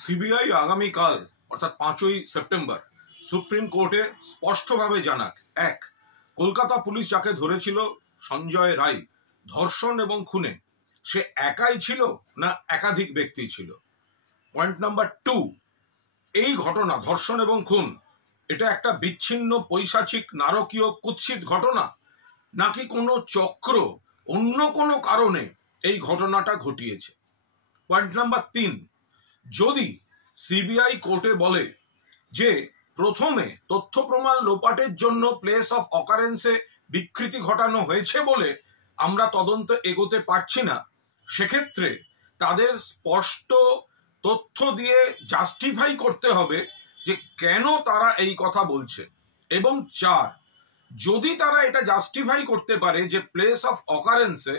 CBI আগামীকাল অর্থাৎ 5ই September supreme কোর্টে স্পষ্টভাবে জানাক, এক, কলকাতা পুলিশ যাকে ধরেছিল সঞ্জয় রায় ধর্ষণ এবং খুনে, সে একাই ছিল না একাধিক ব্যক্তি ছিল। পয়েন্ট নাম্বার 2, এই ঘটনা ধর্ষণ এবং খুন এটা একটা বিচ্ছিন্ন পৈশাচিক নারকীয় কুৎসিত ঘটনা, নাকি কোনো চক্র অন্য কোনো কারণে এই ঘটনাটা ঘটিয়েছে। পয়েন্ট নাম্বার 3, যদি সিবিআই কোর্টে বলে যে প্রথমে তথ্য প্রমাণ লোপাটের জন্য প্লেস অফ অকারেন্সে বিকৃতি ঘটানো হয়েছে বলে আমরা তদন্ত এগোতে পারছি না, সেক্ষেত্রে তাদের স্পষ্ট তথ্য দিয়ে জাস্টিফাই করতে হবে যে কেন তারা এই কথা বলছে। এবং 4, যদি তারা এটা জাস্টিফাই করতে পারে যে প্লেস অফ অকারেন্সে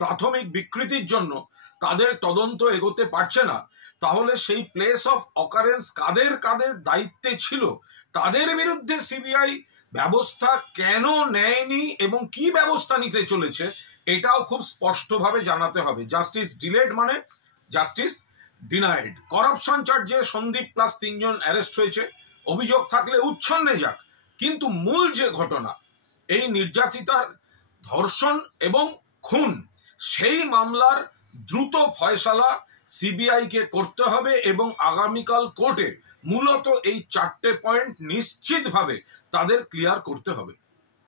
প্রাথমিক বিকৃতির জন্য তাদের তদন্ত এগোতে পারছে না, তাহলে সেই প্লেস অফ অকারেন্স কাদের কাদের দায়িত্বে ছিল তাদের বিরুদ্ধে সিবিআই ব্যবস্থা কেন নেয়নি এবং কি ব্যবস্থা নিতে চলেছে এটাও খুব স্পষ্টভাবে জানাতে হবে। জাস্টিস ডিলেড মানে জাস্টিস ডিনাইড। করাপশন চার্জে সন্দীপ প্লাস 3 জন অ্যারেস্ট হয়েছে, অভিযোগ থাকলে উচ্ছন্নে যাক, কিন্তু মূল যে ঘটনা এই নির্যাতিতার ধর্ষণ এবং খুন, সেই মামলার দ্রুত ফয়সালা সিবিআই কে করতে হবে এবং আগামীকাল কোর্টে মূলত এই 4টে পয়েন্ট নিশ্চিতভাবে তাদের ক্লিয়ার করতে হবে।